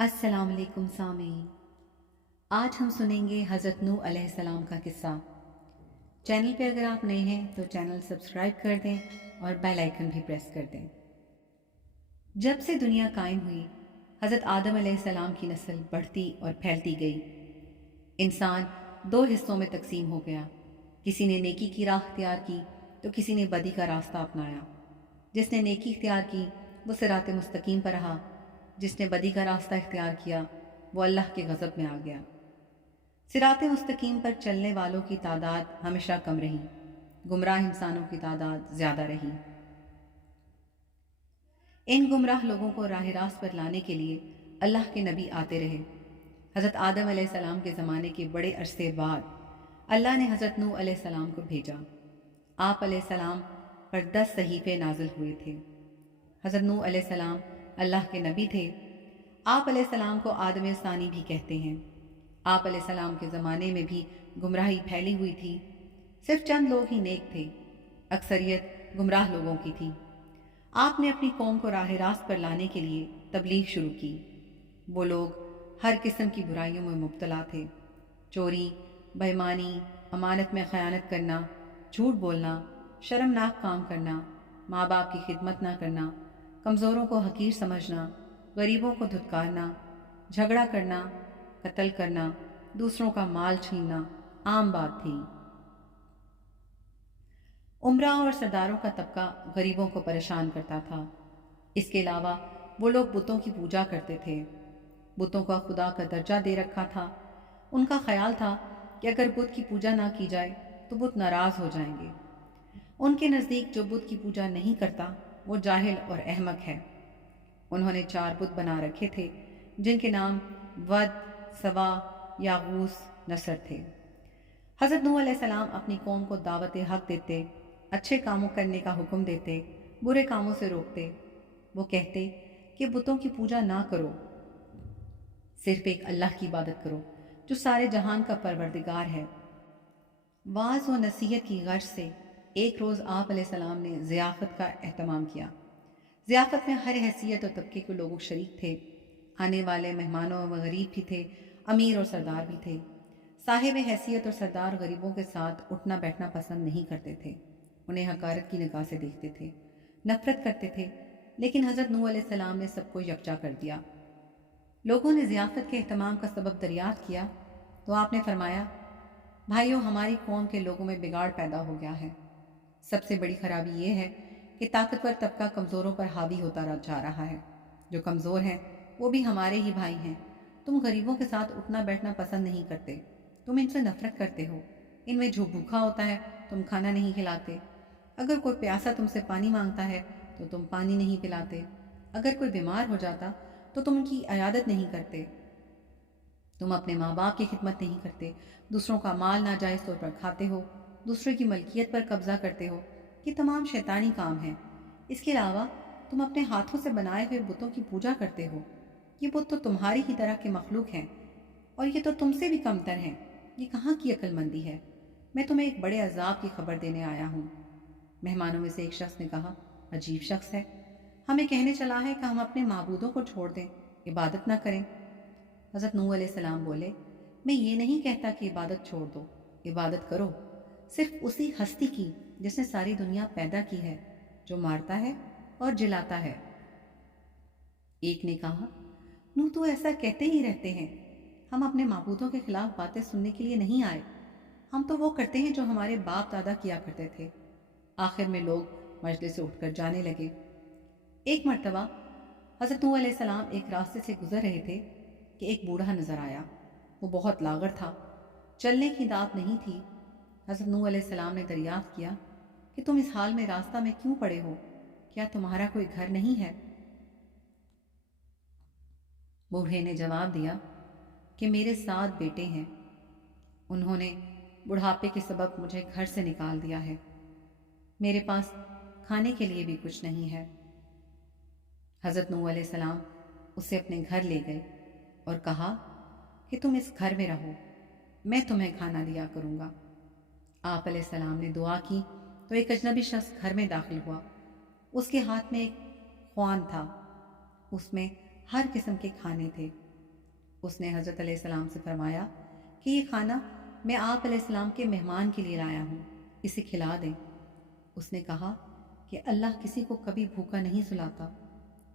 السلام علیکم سامعین، آج ہم سنیں گے حضرت نوح علیہ السلام کا قصہ۔ چینل پہ اگر آپ نئے ہیں تو چینل سبسکرائب کر دیں اور بیل آئیکن بھی پریس کر دیں۔ جب سے دنیا قائم ہوئی، حضرت آدم علیہ السلام کی نسل بڑھتی اور پھیلتی گئی۔ انسان دو حصوں میں تقسیم ہو گیا، کسی نے نیکی کی راہ اختیار کی تو کسی نے بدی کا راستہ اپنایا۔ جس نے نیکی اختیار کی وہ صراط مستقیم پر رہا، جس نے بدی کا راستہ اختیار کیا وہ اللہ کے غضب میں آ گیا۔ صراط مستقیم پر چلنے والوں کی تعداد ہمیشہ کم رہی، گمراہ انسانوں کی تعداد زیادہ رہی۔ ان گمراہ لوگوں کو راہ راست پر لانے کے لیے اللہ کے نبی آتے رہے۔ حضرت آدم علیہ السلام کے زمانے کے بڑے عرصے بعد اللہ نے حضرت نوح علیہ السلام کو بھیجا۔ آپ علیہ السلام پر 10 صحیفے نازل ہوئے تھے۔ حضرت نوح علیہ السلام اللہ کے نبی تھے۔ آپ علیہ السلام کو آدم ثانی بھی کہتے ہیں۔ آپ علیہ السلام کے زمانے میں بھی گمراہی پھیلی ہوئی تھی، صرف چند لوگ ہی نیک تھے، اکثریت گمراہ لوگوں کی تھی۔ آپ نے اپنی قوم کو راہ راست پر لانے کے لیے تبلیغ شروع کی۔ وہ لوگ ہر قسم کی برائیوں میں مبتلا تھے، چوری، بے ایمانی، امانت میں خیانت کرنا، جھوٹ بولنا، شرمناک کام کرنا، ماں باپ کی خدمت نہ کرنا، کمزوروں کو حقیر سمجھنا، غریبوں کو دھتکارنا، جھگڑا کرنا، قتل کرنا، دوسروں کا مال چھیننا عام بات تھی۔ عمرا اور سرداروں کا طبقہ غریبوں کو پریشان کرتا تھا۔ اس کے علاوہ وہ لوگ بتوں کی پوجا کرتے تھے، بتوں کا خدا کا درجہ دے رکھا تھا۔ ان کا خیال تھا کہ اگر بت کی پوجا نہ کی جائے تو بت ناراض ہو جائیں گے۔ ان کے نزدیک جو بت کی پوجا نہیں کرتا وہ جاہل اور احمق ہے۔ انہوں نے 4 بت بنا رکھے تھے جن کے نام ود، سوا، یاغوس، نصر تھے۔ حضرت نوح علیہ السلام اپنی قوم کو دعوت حق دیتے، اچھے کاموں کرنے کا حکم دیتے، برے کاموں سے روکتے۔ وہ کہتے کہ بتوں کی پوجا نہ کرو، صرف ایک اللہ کی عبادت کرو جو سارے جہان کا پروردگار ہے۔ واعظ و نصیحت کی غرض سے ایک روز آپ علیہ السلام نے ضیافت کا اہتمام کیا۔ ضیافت میں ہر حیثیت اور طبقے کے لوگ شریک تھے۔ آنے والے مہمانوں میں غریب بھی تھے، امیر اور سردار بھی تھے۔ صاحب حیثیت اور سردار غریبوں کے ساتھ اٹھنا بیٹھنا پسند نہیں کرتے تھے، انہیں حقارت کی نگاہ سے دیکھتے تھے، نفرت کرتے تھے۔ لیکن حضرت نوح علیہ السلام نے سب کو یکجا کر دیا۔ لوگوں نے ضیافت کے اہتمام کا سبب دریافت کیا تو آپ نے فرمایا، بھائیوں، ہماری قوم کے لوگوں میں بگاڑ پیدا ہو گیا ہے۔ سب سے بڑی خرابی یہ ہے کہ طاقتور طبقہ کمزوروں پر حاوی ہوتا جا رہا ہے۔ جو کمزور ہیں وہ بھی ہمارے ہی بھائی ہیں۔ تم غریبوں کے ساتھ اٹھنا بیٹھنا پسند نہیں کرتے، تم ان سے نفرت کرتے ہو۔ ان میں جو بھوکا ہوتا ہے تم کھانا نہیں کھلاتے، اگر کوئی پیاسا تم سے پانی مانگتا ہے تو تم پانی نہیں پلاتے، اگر کوئی بیمار ہو جاتا تو تم ان کی عیادت نہیں کرتے، تم اپنے ماں باپ کی خدمت نہیں کرتے، دوسروں کا مال ناجائز طور پر کھاتے ہو، دوسروں کی ملکیت پر قبضہ کرتے ہو۔ یہ تمام شیطانی کام ہیں۔ اس کے علاوہ تم اپنے ہاتھوں سے بنائے ہوئے بتوں کی پوجا کرتے ہو۔ یہ بت تو تمہاری ہی طرح کے مخلوق ہیں اور یہ تو تم سے بھی کمتر ہیں۔ یہ کہاں کی عقل مندی ہے؟ میں تمہیں ایک بڑے عذاب کی خبر دینے آیا ہوں۔ مہمانوں میں سے ایک شخص نے کہا، عجیب شخص ہے، ہمیں کہنے چلا ہے کہ ہم اپنے معبودوں کو چھوڑ دیں، عبادت نہ کریں۔ حضرت نوح علیہ السلام بولے، میں یہ نہیں کہتا کہ عبادت چھوڑ دو، عبادت کرو، صرف اسی ہستی کی جس نے ساری دنیا پیدا کی ہے، جو مارتا ہے اور جلاتا ہے۔ ایک نے کہا، نوح تو ایسا کہتے ہی رہتے ہیں، ہم اپنے معبودوں کے خلاف باتیں سننے کے لیے نہیں آئے، ہم تو وہ کرتے ہیں جو ہمارے باپ دادا کیا کرتے تھے۔ آخر میں لوگ مجلس سے اٹھ کر جانے لگے۔ ایک مرتبہ حضرت نوح علیہ السلام ایک راستے سے گزر رہے تھے کہ ایک بوڑھا نظر آیا۔ وہ بہت لاغر تھا، چلنے کی داد نہیں تھی۔ حضرت نوح علیہ السلام نے دریافت کیا کہ تم اس حال میں راستہ میں کیوں پڑے ہو؟ کیا تمہارا کوئی گھر نہیں ہے؟ بوڑھے نے جواب دیا کہ میرے 7 بیٹے ہیں، انہوں نے بڑھاپے کے سبب مجھے گھر سے نکال دیا ہے، میرے پاس کھانے کے لیے بھی کچھ نہیں ہے۔ حضرت نوح علیہ السلام اسے اپنے گھر لے گئے اور کہا کہ تم اس گھر میں رہو، میں تمہیں کھانا دیا کروں گا۔ آپ علیہ السلام نے دعا کی تو ایک اجنبی شخص گھر میں داخل ہوا۔ اس کے ہاتھ میں ایک خوان تھا، اس میں ہر قسم کے کھانے تھے۔ اس نے حضرت علیہ السلام سے فرمایا کہ یہ کھانا میں آپ علیہ السلام کے مہمان کے لیے لایا ہوں، اسے کھلا دیں۔ اس نے کہا کہ اللہ کسی کو کبھی بھوکا نہیں سلاتا۔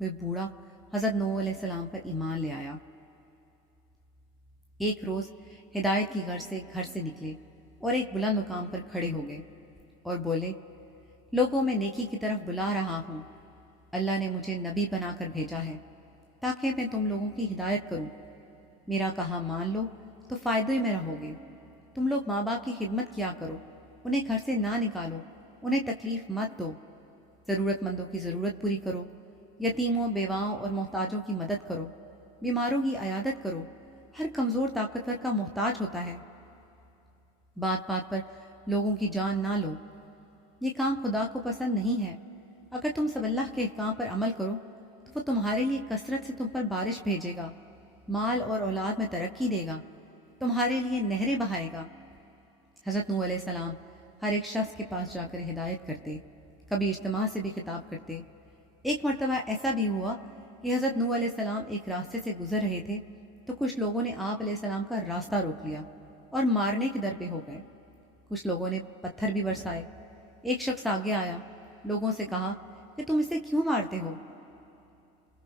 وہ بوڑھا حضرت نوح علیہ السلام پر ایمان لے آیا۔ ایک روز ہدایت کی غرض سے گھر سے نکلے اور ایک بلند مقام پر کھڑے ہو گئے اور بولے، لوگوں میں نیکی کی طرف بلا رہا ہوں۔ اللہ نے مجھے نبی بنا کر بھیجا ہے تاکہ میں تم لوگوں کی ہدایت کروں۔ میرا کہا مان لو تو فائدے میں رہو گے۔ تم لوگ ماں باپ کی خدمت کیا کرو، انہیں گھر سے نہ نکالو، انہیں تکلیف مت دو، ضرورت مندوں کی ضرورت پوری کرو، یتیموں، بیواؤں اور محتاجوں کی مدد کرو، بیماروں کی عیادت کرو۔ ہر کمزور طاقتور کا محتاج ہوتا ہے۔ بات بات پر لوگوں کی جان نہ لو، یہ کام خدا کو پسند نہیں ہے۔ اگر تم سب اللہ کے احکام پر عمل کرو تو وہ تمہارے لیے کثرت سے تم پر بارش بھیجے گا، مال اور اولاد میں ترقی دے گا، تمہارے لیے نہریں بہائے گا۔ حضرت نوح علیہ السلام ہر ایک شخص کے پاس جا کر ہدایت کرتے، کبھی اجتماع سے بھی خطاب کرتے۔ ایک مرتبہ ایسا بھی ہوا کہ حضرت نوح علیہ السلام ایک راستے سے گزر رہے تھے تو کچھ لوگوں نے آپ علیہ السلام کا راستہ روک لیا اور مارنے کے در پہ ہو گئے۔ کچھ لوگوں نے پتھر بھی برسائے۔ ایک شخص آگے آیا، لوگوں سے کہا کہ تم اسے کیوں مارتے ہو؟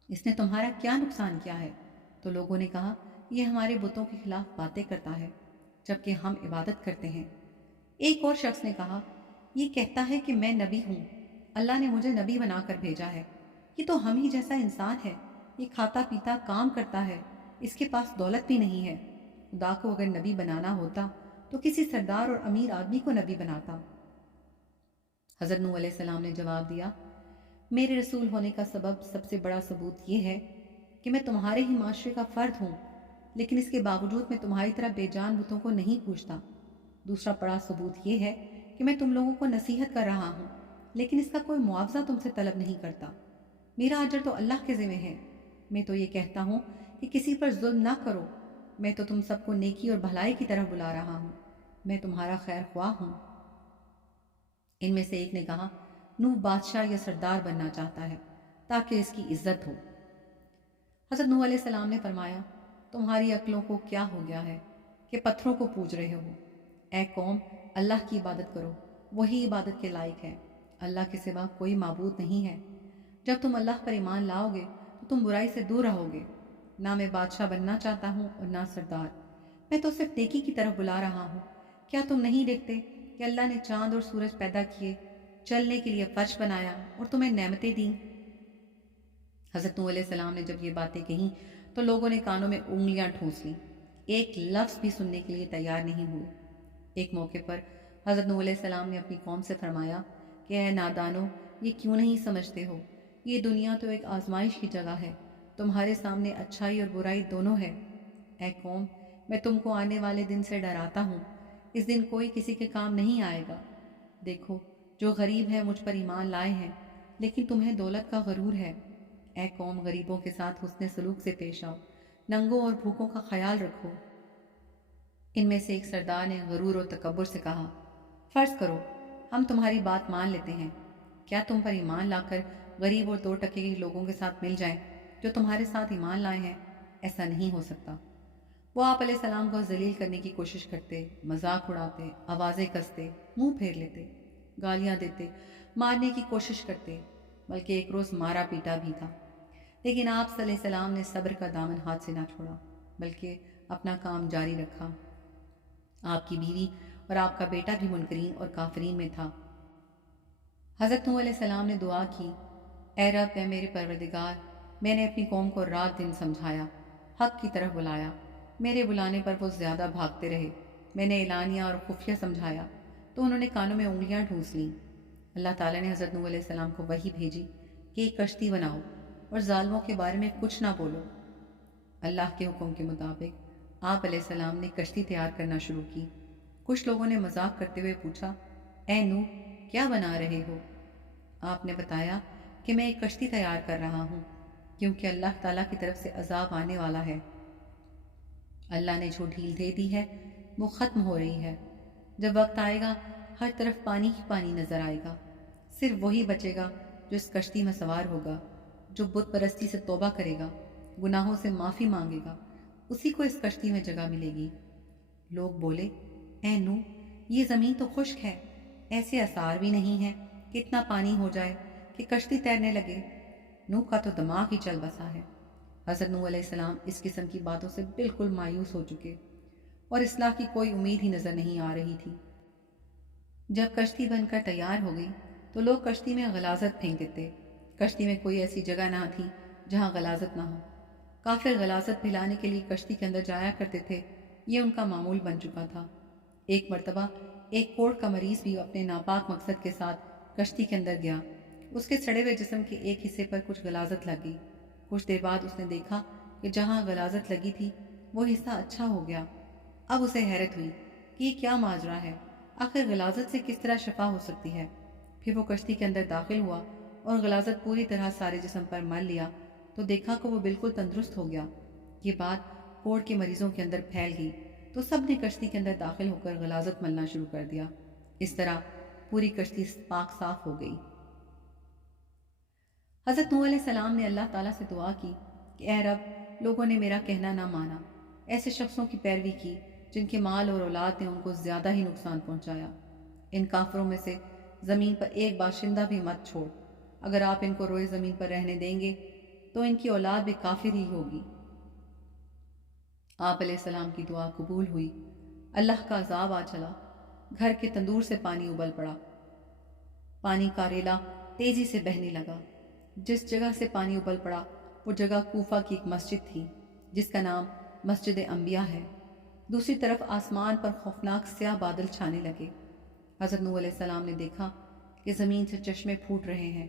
اس نے تمہارا کیا نقصان کیا ہے؟ تو لوگوں نے کہا یہ ہمارے بتوں کے خلاف باتیں کرتا ہے جبکہ ہم عبادت کرتے ہیں۔ ایک اور شخص نے کہا یہ کہتا ہے کہ میں نبی ہوں، اللہ نے مجھے نبی بنا کر بھیجا ہے۔ یہ تو ہم ہی جیسا انسان ہے، یہ کھاتا پیتا کام کرتا ہے، اس کے پاس دولت بھی نہیں ہے۔ خدا کو اگر نبی بنانا ہوتا تو کسی سردار اور امیر آدمی کو نبی بناتا۔ حضرت نوح علیہ السلام نے جواب دیا، میرے رسول ہونے کا سب سے بڑا ثبوت یہ ہے کہ میں تمہارے ہی معاشرے کا فرد ہوں، لیکن اس کے باوجود میں تمہاری طرح بے جان بتوں کو نہیں پوچھتا۔ دوسرا بڑا ثبوت یہ ہے کہ میں تم لوگوں کو نصیحت کر رہا ہوں، لیکن اس کا کوئی معاوضہ تم سے طلب نہیں کرتا۔ میرا اجر تو اللہ کے ذمہ ہے۔ میں تو یہ کہتا ہوں کہ کسی پر ظلم نہ کرو۔ میں تو تم سب کو نیکی اور بھلائی کی طرف بلا رہا ہوں۔ میں تمہارا خیر خواہ ہوں۔ ان میں سے ایک نے کہا، نوح بادشاہ یا سردار بننا چاہتا ہے تاکہ اس کی عزت ہو۔ حضرت نوح علیہ السلام نے فرمایا، تمہاری عقلوں کو کیا ہو گیا ہے کہ پتھروں کو پوج رہے ہو؟ اے قوم، اللہ کی عبادت کرو، وہی عبادت کے لائق ہے۔ اللہ کے سوا کوئی معبود نہیں ہے۔ جب تم اللہ پر ایمان لاؤ گے تو تم برائی سے دور رہو گے۔ نہ میں بادشاہ بننا چاہتا ہوں اور نہ سردار، میں تو صرف نیکی کی طرف بلا رہا ہوں۔ کیا تم نہیں دیکھتے کہ اللہ نے چاند اور سورج پیدا کیے، چلنے کے لیے فرش بنایا اور تمہیں نعمتیں دیں؟ حضرت نوح علیہ السلام نے جب یہ باتیں کہیں تو لوگوں نے کانوں میں انگلیاں ٹھونس لیں، ایک لفظ بھی سننے کے لیے تیار نہیں ہوئے۔ ایک موقع پر حضرت نوح علیہ السلام نے اپنی قوم سے فرمایا کہ اے نادانو، یہ کیوں نہیں سمجھتے ہو؟ یہ دنیا تو ایک آزمائش کی جگہ ہے، تمہارے سامنے اچھائی اور برائی دونوں ہے۔ اے قوم، میں تم کو آنے والے دن سے ڈراتا ہوں، اس دن کوئی کسی کے کام نہیں آئے گا۔ دیکھو، جو غریب ہیں مجھ پر ایمان لائے ہیں، لیکن تمہیں دولت کا غرور ہے۔ اے قوم، غریبوں کے ساتھ حسن سلوک سے پیش آؤ، ننگوں اور بھوکوں کا خیال رکھو۔ ان میں سے ایک سردار نے غرور اور تکبر سے کہا، فرض کرو ہم تمہاری بات مان لیتے ہیں، کیا تم پر ایمان لا کر غریب اور دو ٹکے کے لوگوں کے ساتھ مل جائیں جو تمہارے ساتھ ایمان لائے ہیں؟ ایسا نہیں ہو سکتا۔ وہ آپ علیہ السلام کو ذلیل کرنے کی کوشش کرتے، مذاق اڑاتے، آوازیں کستے، منہ پھیر لیتے، گالیاں دیتے، مارنے کی کوشش کرتے، بلکہ ایک روز مارا پیٹا بھی تھا۔ لیکن آپ صلی اللہ علیہ وسلم نے صبر کا دامن ہاتھ سے نہ چھوڑا، بلکہ اپنا کام جاری رکھا۔ آپ کی بیوی اور آپ کا بیٹا بھی منکرین اور کافرین میں تھا۔ حضرت نوح علیہ السلام نے دعا کی، اے رب، اے میرے پروردگار، میں نے اپنی قوم کو رات دن سمجھایا، حق کی طرف بلایا، میرے بلانے پر وہ زیادہ بھاگتے رہے۔ میں نے اعلانیہ اور خفیہ سمجھایا تو انہوں نے کانوں میں انگلیاں ٹھونس لیں۔ اللہ تعالیٰ نے حضرت نوح علیہ السلام کو وحی بھیجی کہ ایک کشتی بناؤ اور ظالموں کے بارے میں کچھ نہ بولو۔ اللہ کے حکم کے مطابق آپ علیہ السلام نے کشتی تیار کرنا شروع کی۔ کچھ لوگوں نے مذاق کرتے ہوئے پوچھا، اے نوح، کیا بنا رہے ہو؟ آپ نے بتایا کہ میں ایک کشتی تیار کر رہا ہوں کیونکہ اللہ تعالیٰ کی طرف سے عذاب آنے والا ہے۔ اللہ نے جو ڈھیل دے دی ہے وہ ختم ہو رہی ہے۔ جب وقت آئے گا ہر طرف پانی ہی پانی نظر آئے گا، صرف وہی بچے گا جو اس کشتی میں سوار ہوگا، جو بت پرستی سے توبہ کرے گا، گناہوں سے معافی مانگے گا اسی کو اس کشتی میں جگہ ملے گی۔ لوگ بولے، اے نو، یہ زمین تو خشک ہے، ایسے آثار بھی نہیں ہیں کہ اتنا پانی ہو جائے کہ کشتی تیرنے لگے۔ نوح کا تو دماغ ہی چل بسا ہے۔ حضرت نوح علیہ السلام اس قسم کی باتوں سے بالکل مایوس ہو چکے اور اصلاح کی کوئی امید ہی نظر نہیں آ رہی تھی۔ جب کشتی بن کر تیار ہو گئی تو لوگ کشتی میں غلاظت پھینک دیتے۔ کشتی میں کوئی ایسی جگہ نہ تھی جہاں غلاظت نہ ہو۔ کافر غلاظت پھیلانے کے لیے کشتی کے اندر جایا کرتے تھے، یہ ان کا معمول بن چکا تھا۔ ایک مرتبہ ایک کوڑ کا مریض بھی اپنے ناپاک مقصد کے ساتھ کشتی کے اندر گیا۔ اس کے سڑے ہوئے جسم کے ایک حصے پر کچھ غلاظت لگ گئی۔ کچھ دیر بعد اس نے دیکھا کہ جہاں غلاظت لگی تھی وہ حصہ اچھا ہو گیا۔ اب اسے حیرت ہوئی کہ یہ کیا ماجرا ہے، آخر غلاظت سے کس طرح شفا ہو سکتی ہے۔ پھر وہ کشتی کے اندر داخل ہوا اور غلاظت پوری طرح سارے جسم پر مل لیا تو دیکھا کہ وہ بالکل تندرست ہو گیا۔ یہ بات کوڑ کے مریضوں کے اندر پھیل گئی تو سب نے کشتی کے اندر داخل ہو کر غلاظت ملنا شروع کر دیا۔ اس طرح پوری کشتی پاک صاف ہو گئی۔ حضرت نوح علیہ السلام نے اللہ تعالیٰ سے دعا کی کہ اے رب، لوگوں نے میرا کہنا نہ مانا، ایسے شخصوں کی پیروی کی جن کے مال اور اولاد نے ان کو زیادہ ہی نقصان پہنچایا۔ ان کافروں میں سے زمین پر ایک باشندہ بھی مت چھوڑ، اگر آپ ان کو روئے زمین پر رہنے دیں گے تو ان کی اولاد بھی کافر ہی ہوگی۔ آپ علیہ السلام کی دعا قبول ہوئی۔ اللہ کا عذاب آ چلا، گھر کے تندور سے پانی ابل پڑا۔ پانی کا ریلا تیزی سے بہنے لگا۔ جس جگہ سے پانی ابل پڑا وہ جگہ کوفہ کی ایک مسجد تھی جس کا نام مسجد انبیاء ہے۔ دوسری طرف آسمان پر خوفناک سیاہ بادل چھانے لگے۔ حضرت نوح علیہ السلام نے دیکھا کہ زمین سے چشمے پھوٹ رہے ہیں۔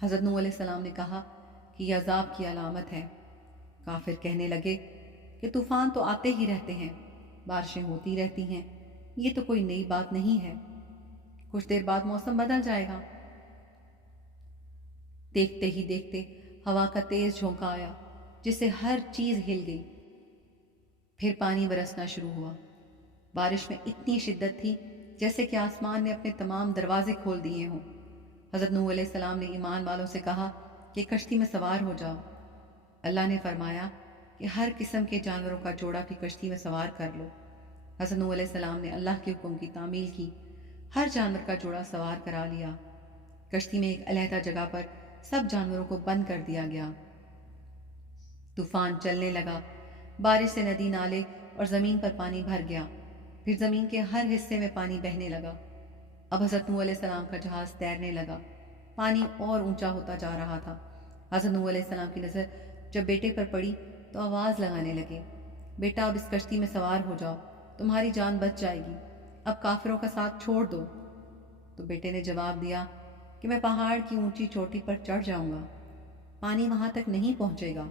حضرت نوح علیہ السلام نے کہا کہ یہ عذاب کی علامت ہے۔ کافر کہنے لگے کہ طوفان تو آتے ہی رہتے ہیں، بارشیں ہوتی رہتی ہیں، یہ تو کوئی نئی بات نہیں ہے، کچھ دیر بعد موسم بدل جائے گا۔ دیکھتے ہی دیکھتے ہوا کا تیز جھونکا آیا جس سے ہر چیز ہل گئی۔ پھر پانی برسنا شروع ہوا۔ بارش میں اتنی شدت تھی جیسے کہ آسمان نے اپنے تمام دروازے کھول دیے ہوں۔ حضرت نوح علیہ السلام نے ایمان والوں سے کہا کہ کشتی میں سوار ہو جاؤ۔ اللہ نے فرمایا کہ ہر قسم کے جانوروں کا جوڑا بھی کشتی میں سوار کر لو۔ حضرت نوح علیہ السلام نے اللہ کے حکم کی تعمیل کی، ہر جانور کا جوڑا سوار کرا لیا۔ کشتی میں ایک علیحدہ جگہ پر سب جانوروں کو بند کر دیا گیا۔ طوفان چلنے لگا، بارش سے ندی نالے اور زمین پر پانی بھر گیا۔ پھر زمین کے ہر حصے میں پانی بہنے لگا۔ اب حضرت نوح علیہ السلام کا جہاز تیرنے لگا، پانی اور اونچا ہوتا جا رہا تھا۔ حضرت نوح علیہ السلام کی نظر جب بیٹے پر پڑی تو آواز لگانے لگے، بیٹا اب اس کشتی میں سوار ہو جاؤ، تمہاری جان بچ جائے گی، اب کافروں کا ساتھ چھوڑ دو۔ تو بیٹے نے جواب دیا کہ میں پہاڑ کی اونچی چوٹی پر چڑھ جاؤں گا، پانی وہاں تک نہیں پہنچے گا۔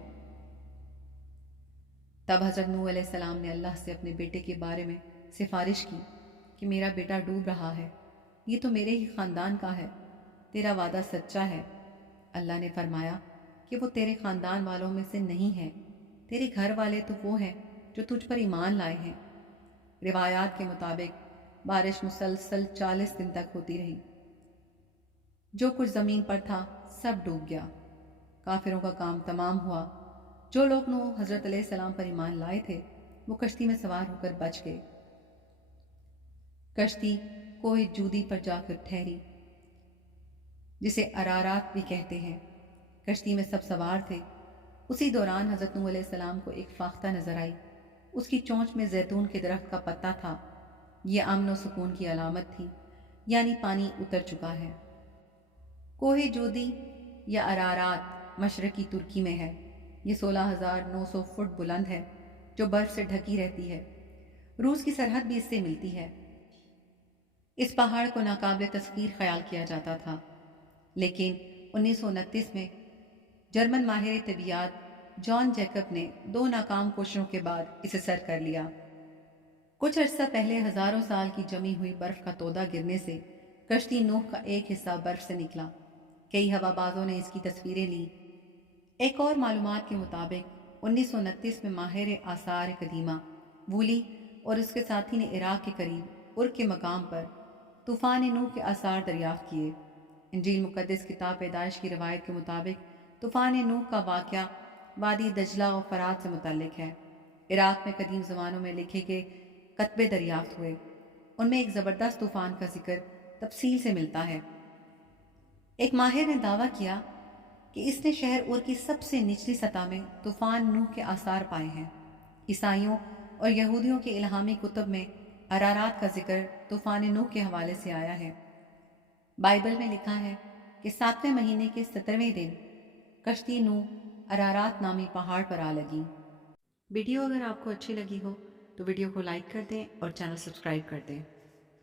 تب حضرت نوح علیہ السلام نے اللہ سے اپنے بیٹے کے بارے میں سفارش کی کہ میرا بیٹا ڈوب رہا ہے، یہ تو میرے ہی خاندان کا ہے، تیرا وعدہ سچا ہے۔ اللہ نے فرمایا کہ وہ تیرے خاندان والوں میں سے نہیں ہے، تیرے گھر والے تو وہ ہیں جو تجھ پر ایمان لائے ہیں۔ روایات کے مطابق بارش مسلسل 40 دن تک ہوتی رہی۔ جو کچھ زمین پر تھا سب ڈوب گیا۔ کافروں کا کام تمام ہوا۔ جو لوگ نوح حضرت علیہ السلام پر ایمان لائے تھے وہ کشتی میں سوار ہو کر بچ گئے۔ کشتی کوہ جودی پر جا کر ٹھہری جسے ارارات بھی کہتے ہیں۔ کشتی میں سب سوار تھے۔ اسی دوران حضرت نوح علیہ السلام کو ایک فاختہ نظر آئی، اس کی چونچ میں زیتون کے درخت کا پتا تھا۔ یہ امن و سکون کی علامت تھی، یعنی پانی اتر چکا ہے۔ کوہ جودی یا ارارات مشرقی ترکی میں ہے۔ یہ 16,900 فٹ بلند ہے جو برف سے ڈھکی رہتی ہے۔ روس کی سرحد بھی اس سے ملتی ہے۔ اس پہاڑ کو ناقابل تسخیر خیال کیا جاتا تھا، لیکن 1929 میں جرمن ماہر طبیعیات جان جیکب نے 2 ناکام کوششوں کے بعد اسے سر کر لیا۔ کچھ عرصہ پہلے ہزاروں سال کی جمی ہوئی برف کا تودہ گرنے سے کشتی نوح کا ایک حصہ برف سے نکلا۔ کئی ہوا بازوں نے اس کی تصویریں لیں۔ ایک اور معلومات کے مطابق 1929 میں ماہر آثار قدیمہ وولی اور اس کے ساتھی نے عراق کے قریب ار کے مقام پر طوفان نوح کے آثار دریافت کیے۔ انجیل مقدس کتاب پیدائش کی روایت کے مطابق طوفان نوح کا واقعہ وادی دجلہ و فرات سے متعلق ہے۔ عراق میں قدیم زمانوں میں لکھے گئے کتبے دریافت ہوئے، ان میں ایک زبردست طوفان کا ذکر تفصیل سے ملتا ہے۔ ایک ماہر نے دعویٰ کیا کہ اس نے شہر اور کی سب سے نچلی سطح میں طوفان نوح کے آثار پائے ہیں۔ عیسائیوں اور یہودیوں کے الہامی کتب میں ارارات کا ذکر طوفان نوح کے حوالے سے آیا ہے۔ بائبل میں لکھا ہے کہ 7ویں مہینے کے 17ویں دن کشتی نوح ارارات نامی پہاڑ پر آ لگی۔ ویڈیو اگر آپ کو اچھی لگی ہو تو ویڈیو کو لائک کر دیں اور چینل سبسکرائب کر دیں۔